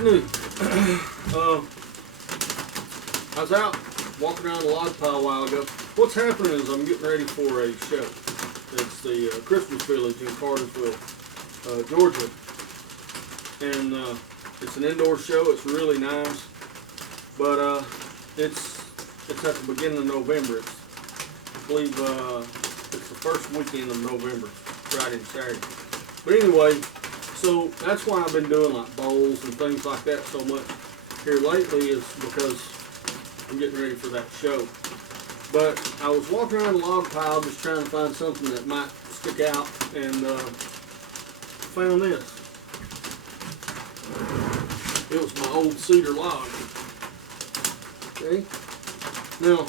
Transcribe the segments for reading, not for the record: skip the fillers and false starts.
afternoon. I was out walking around the log pile a while ago. What's happening is I'm getting ready for a show. It's the Christmas Village in Cartersville, Georgia. And it's an indoor show. It's really nice. But it's at the beginning of November. I believe it's the first weekend of November, Friday and Saturday. But anyway, so that's why I've been doing like bowls and things like that so much here lately, is because I'm getting ready for that show. But I was walking around the log pile just trying to find something that might stick out, and found this. It was my old cedar log. Okay. Now,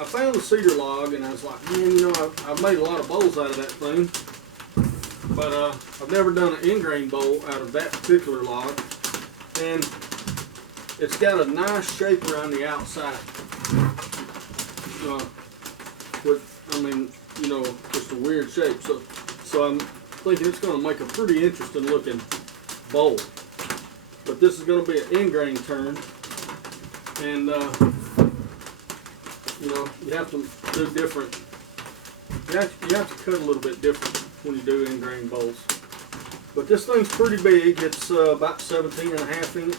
I found a cedar log and I was like, man, you know, I've made a lot of bowls out of that thing. But I've never done an Endgrain bowl out of that particular log. And it's got a nice shape around the outside. I mean, you know, just a weird shape. So I'm thinking it's going to make a pretty interesting looking bowl. But this is going to be an Endgrain turn. And, you know, you have to do different. You have to cut a little bit different when you do Endgrain bowls. But this thing's pretty big. It's about 17.5 inch.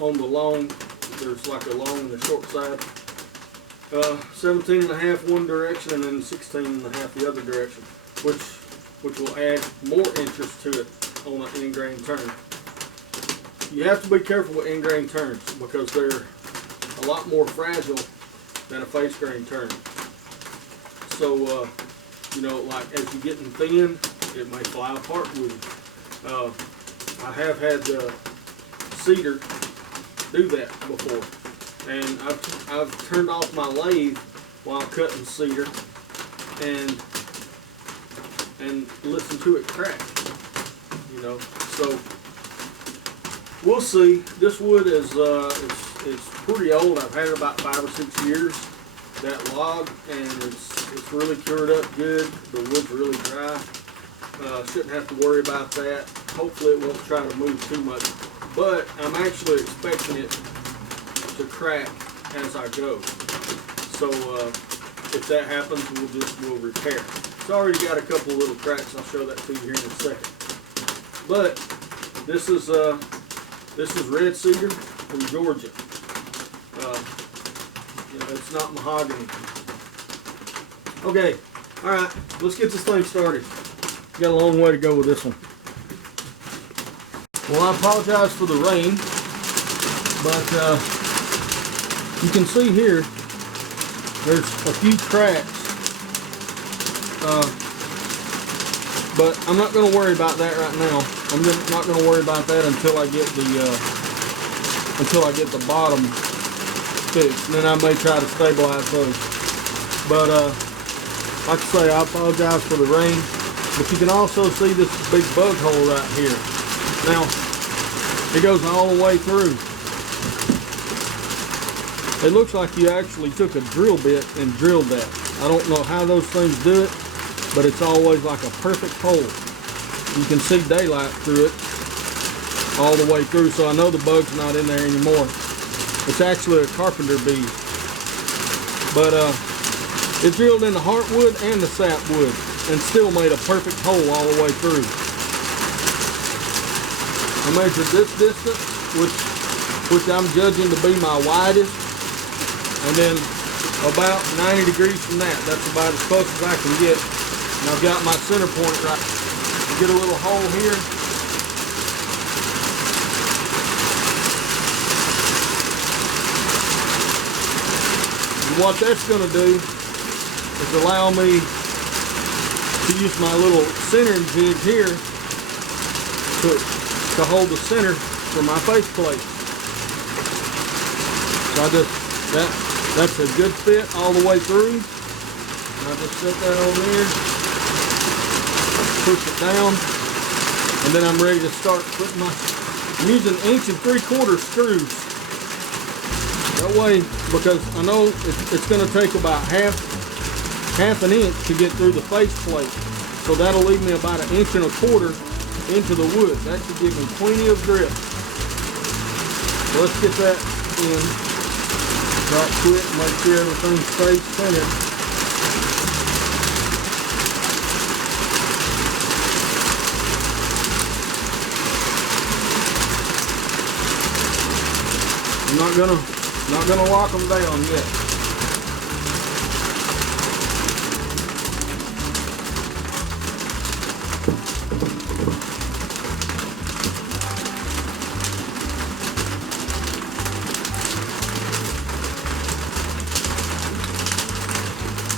On the long, there's like a long and a short side. 17.5 one direction and then 16.5 the other direction, which will add more interest to it on an Endgrain turn. You have to be careful with Endgrain turns because they're a lot more fragile than a face grain turn. So, you know, like as you get them thin, it may fly apart with you. I have had cedar do that before, and I've turned off my lathe while cutting cedar and listened to it crack. You know, so we'll see. This wood is it's pretty old. I've had it about 5 or 6 years, that log, and it's really cured up good. The wood's really dry. Shouldn't have to worry about that. Hopefully it won't try to move too much, but I'm actually expecting it to crack as I go. So if that happens, we'll repair. It's already got a couple of little cracks. I'll show that to you here in a second. But this is red cedar from Georgia. You know, it's not mahogany. Okay, all right, let's get this thing started. Got a long way to go with this one. Well, I apologize for the rain, but you can see here there's a few cracks, but I'm not going to worry about that right now. I'm not going to worry about that until I get the bottom fixed, and then I may try to stabilize those. But like I say, I apologize for the rain, but you can also see this big bug hole right here. Now, it goes all the way through. It looks like you actually took a drill bit and drilled that. I don't know how those things do it, but it's always like a perfect hole. You can see daylight through it all the way through, so I know the bug's not in there anymore. It's actually a carpenter bead. But it drilled in the heartwood and the sapwood and still made a perfect hole all the way through. I measured this distance, which I'm judging to be my widest, and then about 90 degrees from that. That's about as close as I can get. And I've got my center point right. Get a little hole here. And what that's going to do is allow me to use my little centering jig here to hold the center for my face plate. So that's a good fit all the way through. And I just set that on there, push it down, and then I'm ready to start putting I'm using 1 3/4 screws. That way, because I know it's going to take about half an inch to get through the face plate. So that'll leave me about 1.25 inches into the wood. That should give me plenty of grip. So let's get that in right quick, make sure everything stays centered. I'm not gonna lock them down yet.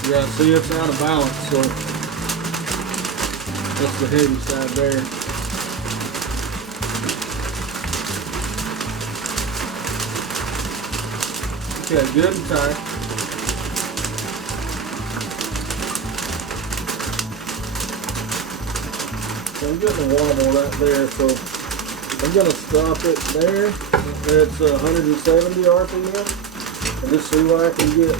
Yeah, see, it's out of balance, so that's the heavy side there. Okay, good and tight. So I'm getting a wobble right there, so I'm going to stop it there. It's 170 RPM, and just see what I can get.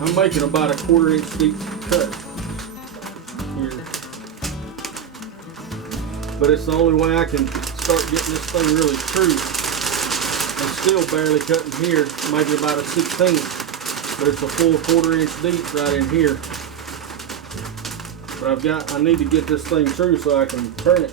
I'm making about a 1/4 inch deep cut here, but it's the only way I can start getting this thing really true. I'm still barely cutting here, maybe about a 1/16, but it's a full 1/4 inch deep right in here. But I need to get this thing true so I can turn it.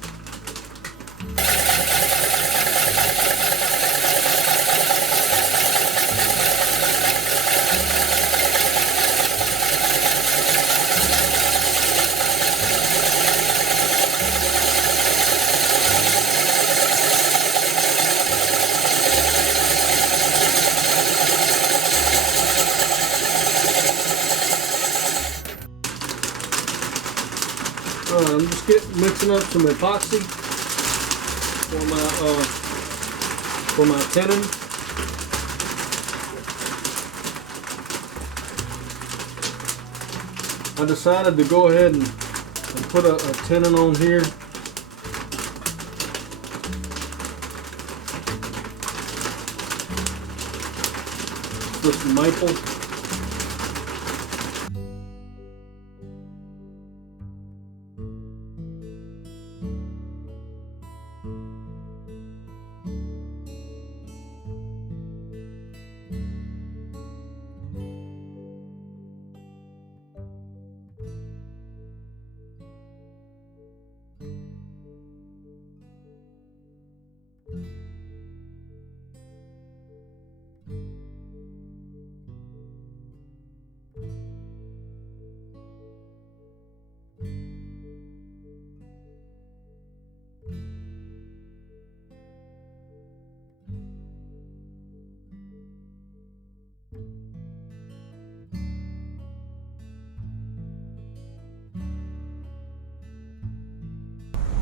I'm just mixing up some epoxy for my tenon. I decided to go ahead and put a tenon on here. Just maple.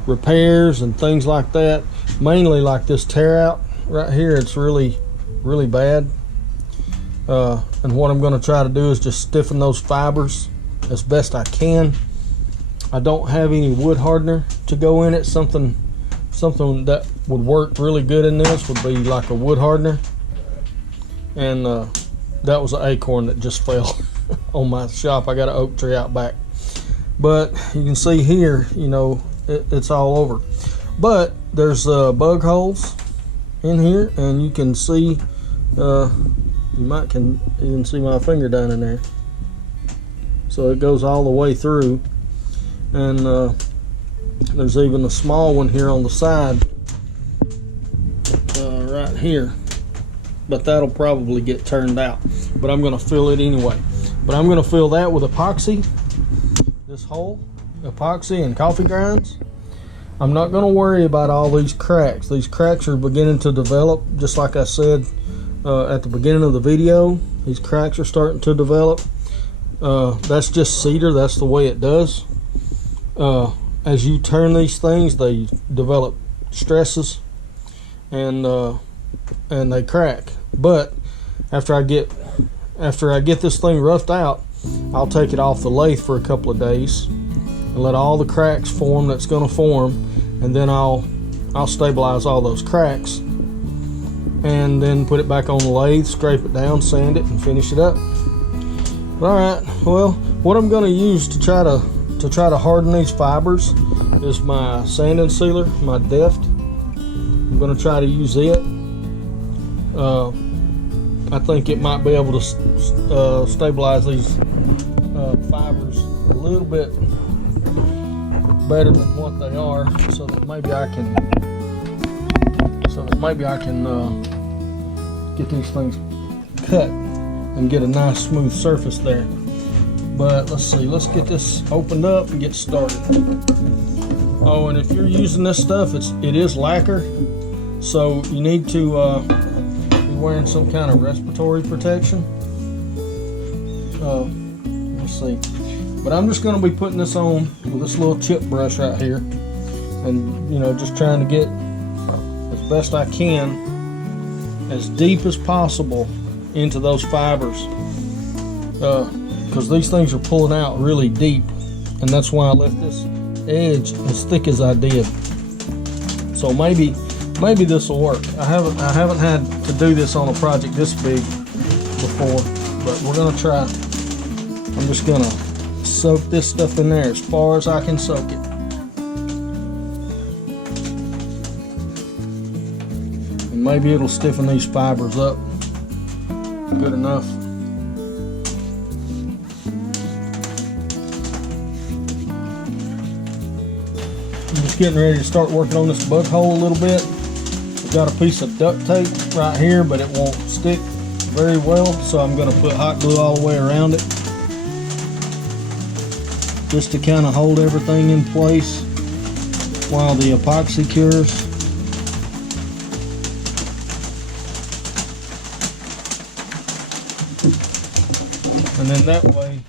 Repairs and things like that, mainly like this tear out right here. It's really bad, and what I'm going to try to do is just stiffen those fibers as best I can. I don't have any wood hardener to go in it. Something that would work really good in this would be like a wood hardener, and that was an acorn that just fell on my shop. I got an oak tree out back, but you can see here, you know, it's all over. But there's bug holes in here, and you can see you can see my finger down in there. So it goes all the way through, and there's even a small one here on the side right here, but that'll probably get turned out. But I'm going to fill it anyway. But I'm going to fill that with epoxy, this hole, epoxy and coffee grinds. I'm not going to worry about all these cracks. These cracks are beginning to develop, just like I said at the beginning of the video. These cracks are starting to develop. That's just cedar. That's the way it does. As you turn these things, they develop stresses, and they crack. But after I get this thing roughed out, I'll take it off the lathe for a couple of days and let all the cracks form that's going to form, and then I'll stabilize all those cracks, and then put it back on the lathe, scrape it down, sand it, and finish it up. Alright, well, what I'm going to use to try to harden these fibers is my sanding sealer, my Deft. I'm going to try to use it. I think it might be able to stabilize these fibers a little bit better than what they are, so that maybe I can get these things cut and get a nice smooth surface there. But let's see, let's get this opened up and get started. Oh, and if you're using this stuff, it is lacquer, so you need to be wearing some kind of respiratory protection. Let's see, but I'm just going to be putting this on with this little chip brush right here, and just trying to get as best I can as deep as possible into those fibers, because these things are pulling out really deep, and that's why I left this edge as thick as I did. So maybe this will work. I haven't had to do this on a project this big before, but we're gonna try. I'm just gonna soak this stuff in there as far as I can soak it. And maybe it'll stiffen these fibers up good enough. I'm just getting ready to start working on this bug hole a little bit. I've got a piece of duct tape right here, but it won't stick very well, so I'm going to put hot glue all the way around it, just to kind of hold everything in place while the epoxy cures. And then that way,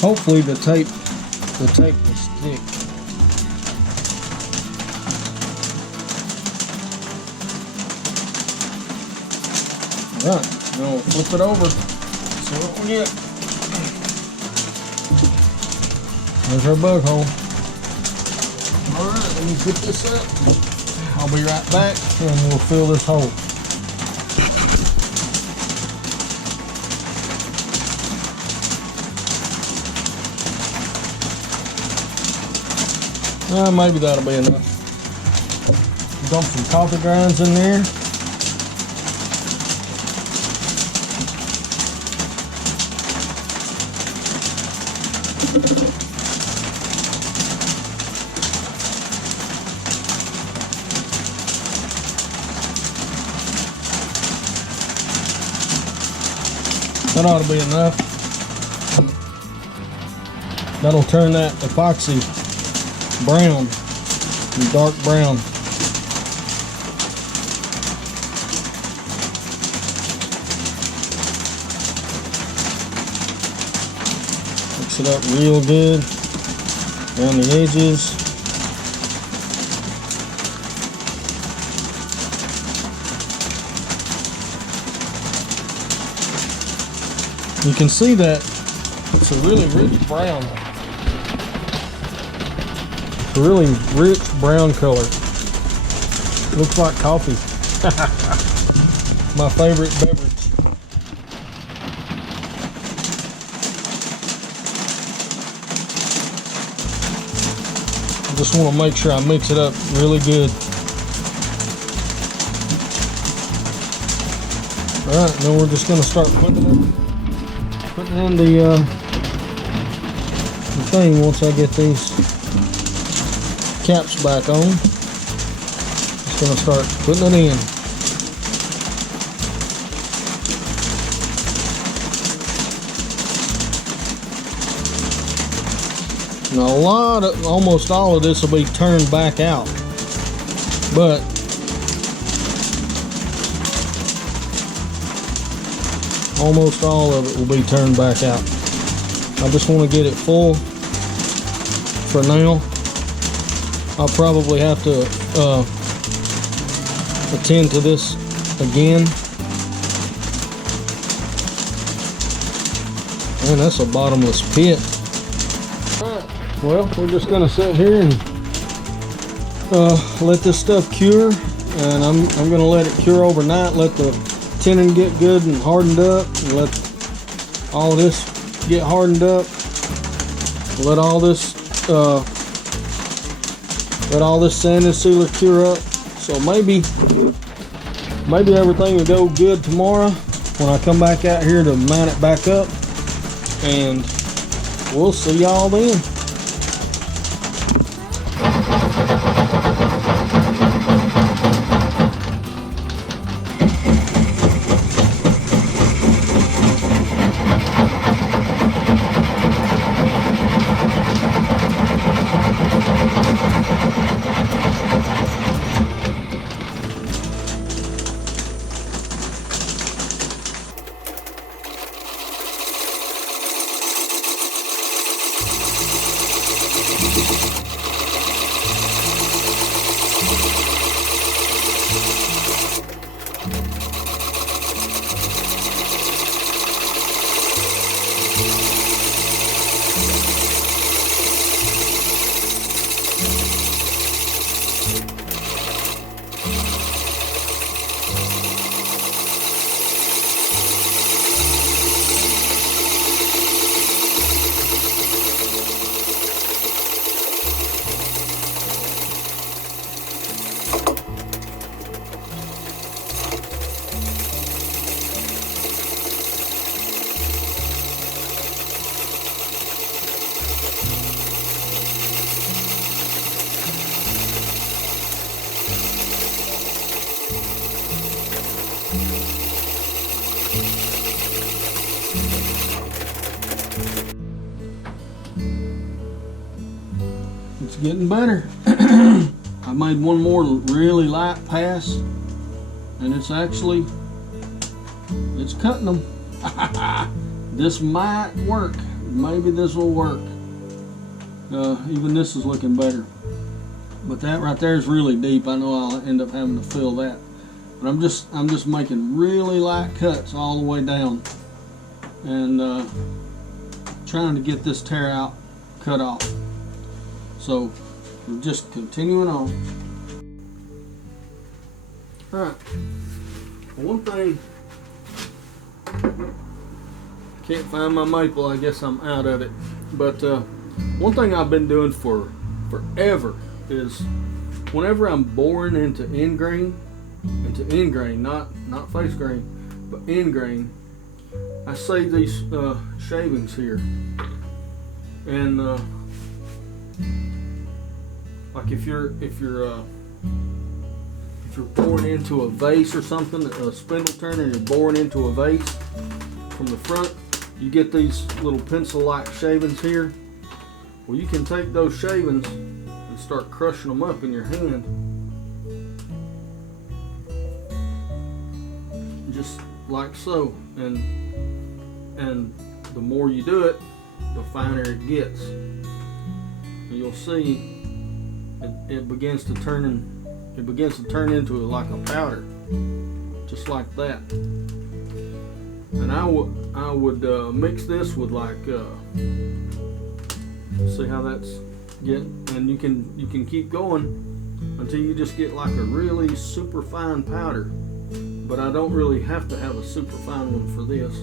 hopefully the tape will stick. Alright, now we'll flip it over, see what we get. There's our bug hole. Alright, let me zip this up. I'll be right back and we'll fill this hole. Maybe that'll be enough. Dump some coffee grinds in there. That ought to be enough. That'll turn that epoxy brown, dark brown. Mix it up real good around the edges. You can see that it's a really rich brown. It's a really rich brown color. Looks like coffee. My favorite beverage. I just want to make sure I mix it up really good. Alright, then we're just going to start putting in the thing once I get these caps back on. Just gonna start putting it in. Now almost all of this will be turned back out, but almost all of it will be turned back out. I just want to get it full for now. I'll probably have to attend to this again. Man, that's a bottomless pit. Alright, well, we're just gonna sit here and let this stuff cure, and I'm gonna let it cure overnight, let the tenon get good and hardened up, and let all this get hardened up, let all this sanding sealer cure up. So maybe everything will go good tomorrow when I come back out here to mount it back up, and we'll see y'all then. It's getting better. I made one more really light pass, and it's cutting them. This might work. Maybe this will work. Even this is looking better. But that right there is really deep. I know I'll end up having to fill that. But I'm just making really light cuts all the way down, and trying to get this tear out cut off. So we're just continuing on. Alright. One thing, can't find my maple. I guess I'm out of it. But one thing I've been doing for forever is whenever I'm boring into Endgrain, not face grain, but Endgrain, I save these shavings here. And like if you're boring into a vase or something, a spindle turner, and you're boring into a vase from the front, you get these little pencil-like shavings here. Well, you can take those shavings and start crushing them up in your hand, just like so. And the more you do it, the finer it gets. And you'll see it begins to turn into like a powder, just like that. And I would mix this with like see how that's getting, and you can keep going until you just get like a really super fine powder. But I don't really have to have a super fine one for this.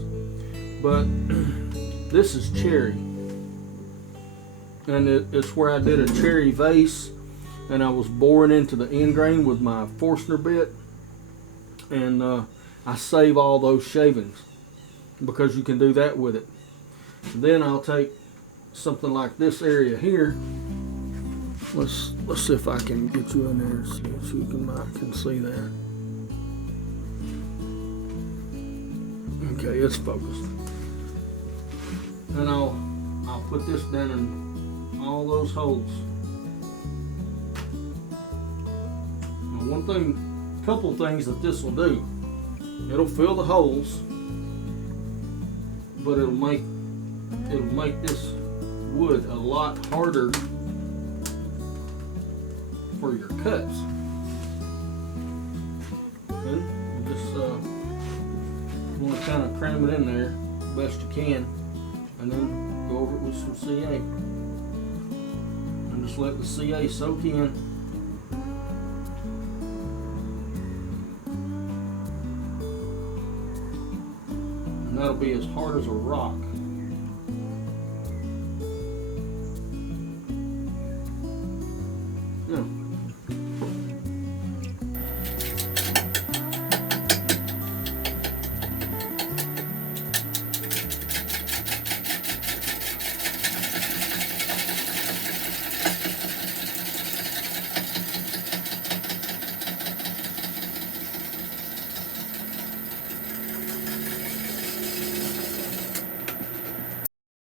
But this is cherry, and it's where I did a cherry vase, and I was boring into the Endgrain with my Forstner bit, and I save all those shavings because you can do that with it. And then I'll take something like this area here. Let's see if I can get you in there so you can see that. Okay, it's focused. And I'll put this down in all those holes. And couple things that this will do. It'll fill the holes, but it'll make this wood a lot harder for your cuts. Then you just want to kind of cram it in there best you can, and then go over it with some CA, and just let the CA soak in. And that'll be as hard as a rock.